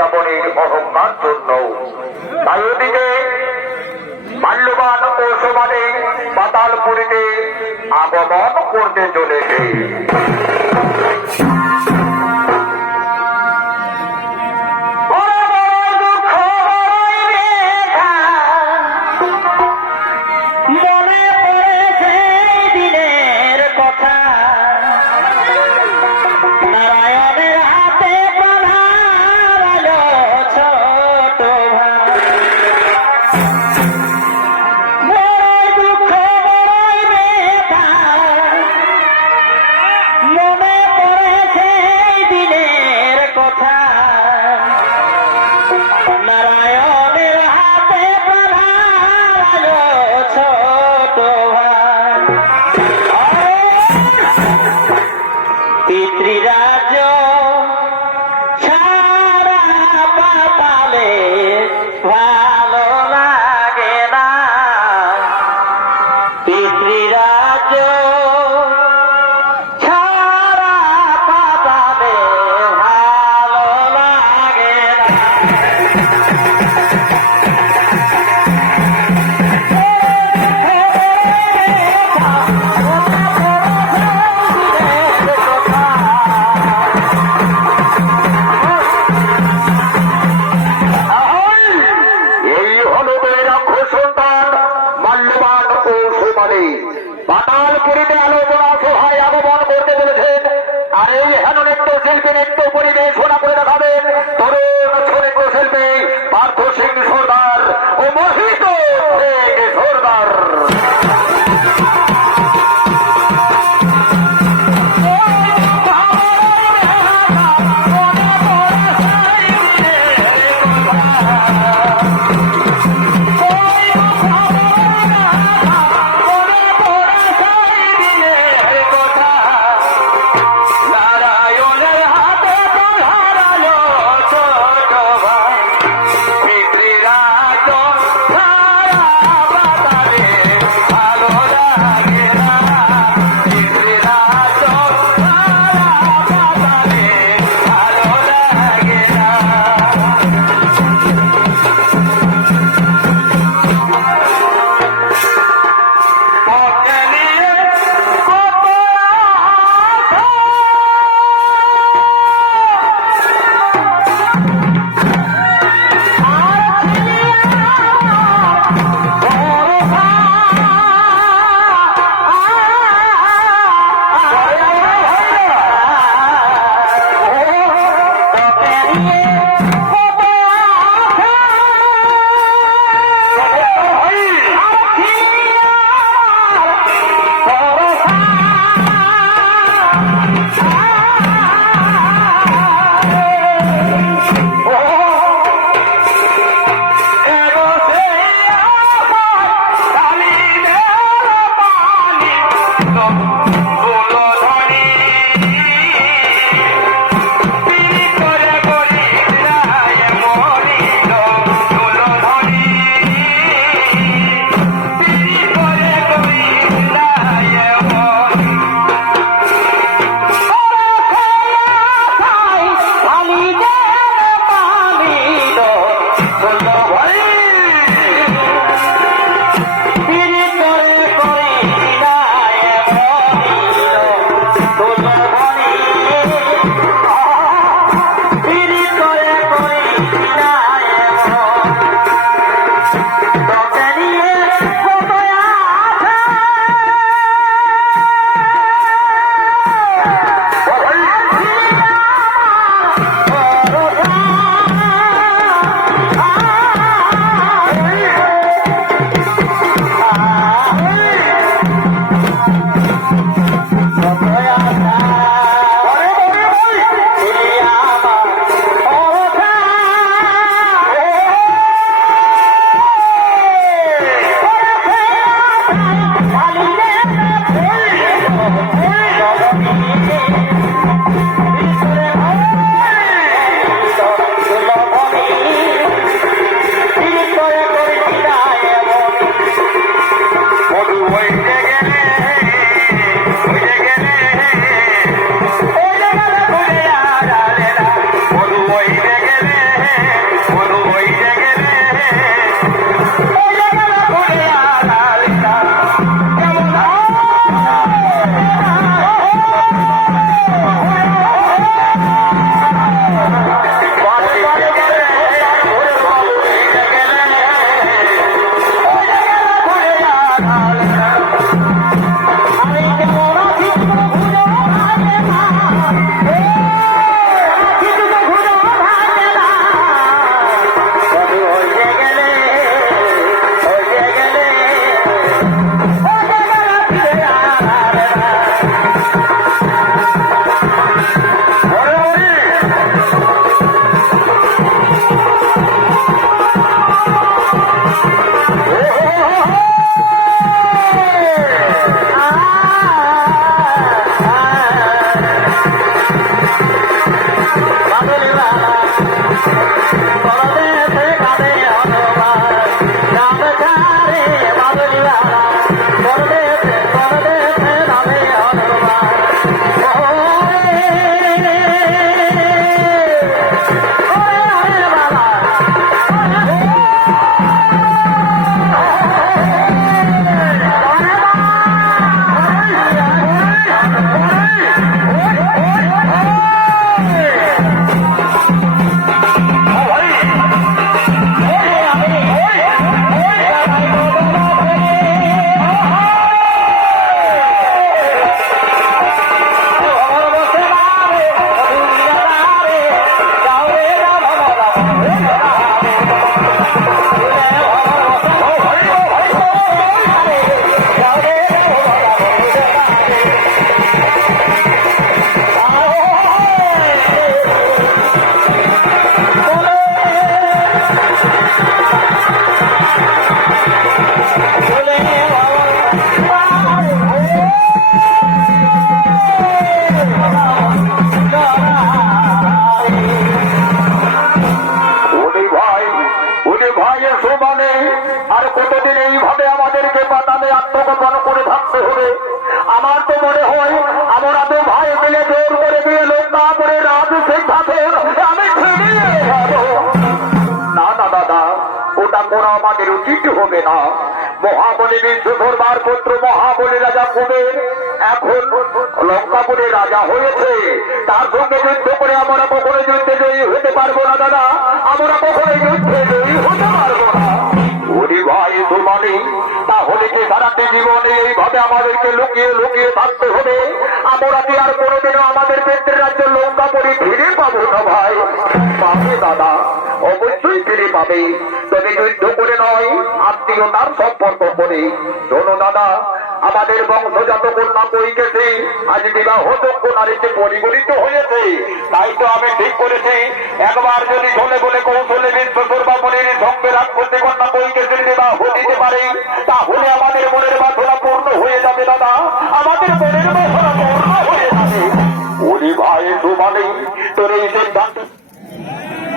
যাপনের অহংকার জন্য। তাই ওদিকে মাল্যবান ও সমানে পাতালপুরীতে আগমন করতে চলেছে। পাতালপুরীতে আলোচনা সভায় আগমন করতে চলেছেন। আর এই হেন নৃত্য শিল্পী নৃত্য পরিবেশনা করে দেখাবেন তরুণ শ্রমিক শিল্পী পার্থ সিং সর্দার ও মহিত সর্দার। আত্মগোপন করে থাকতে হবে। আমার তো মনে হয় আমরা তো ভাই মিলে জোর করে দিয়ে লঙ্কা করে রাজ সিদ্ধান্ত আমি ছিনিয়ে যাবো। না না দাদা, ওটা করা আমাদের উচিত হবে না। মহাবলী বিশ্বধর্মার পুত্র মহাবলী রাজা কুবের এখন লঙ্কাপুরের রাজা হয়েছে। তার সঙ্গে যুদ্ধ করে আমরা কখনো যুদ্ধে জয়ী হতে পারবো না দাদা, আমরা কখনো যুদ্ধে জয়ী হতে পারবো না। ওরে ভাই তোমানি, তাহলে কি সারাটি জীবনে এইভাবে আমাদেরকে লুকিয়ে লুকিয়ে থাকতে হবে? আমরা কি আর কোনোদিনও আমাদের পেটের রাজ্য লঙ্কাপুরি ফিরে পাবো না ভাই? পাবে দাদা, অবশ্যই ফিরে পাবে, তবে যুদ্ধ করে নয়, আত্মীয়তার সম্পর্ক করে। শোনো দাদা, আমাদের বংশজাত কন্যা কৈকেশী আজ বিবাহযোগ্য নারীতে পরিগণিত হয়েছে। তাই তো আমি ঠিক করেছি, একবার যদি চলে বলে কৌশলে বিশ্বকর্মামণির সঙ্গে রাক্ষসী কন্যা কৈকেশীর বিবাহ দিতে পারে, তাহলে আমাদের মনের বাসনা পূর্ণ হয়ে যাবে দাদা।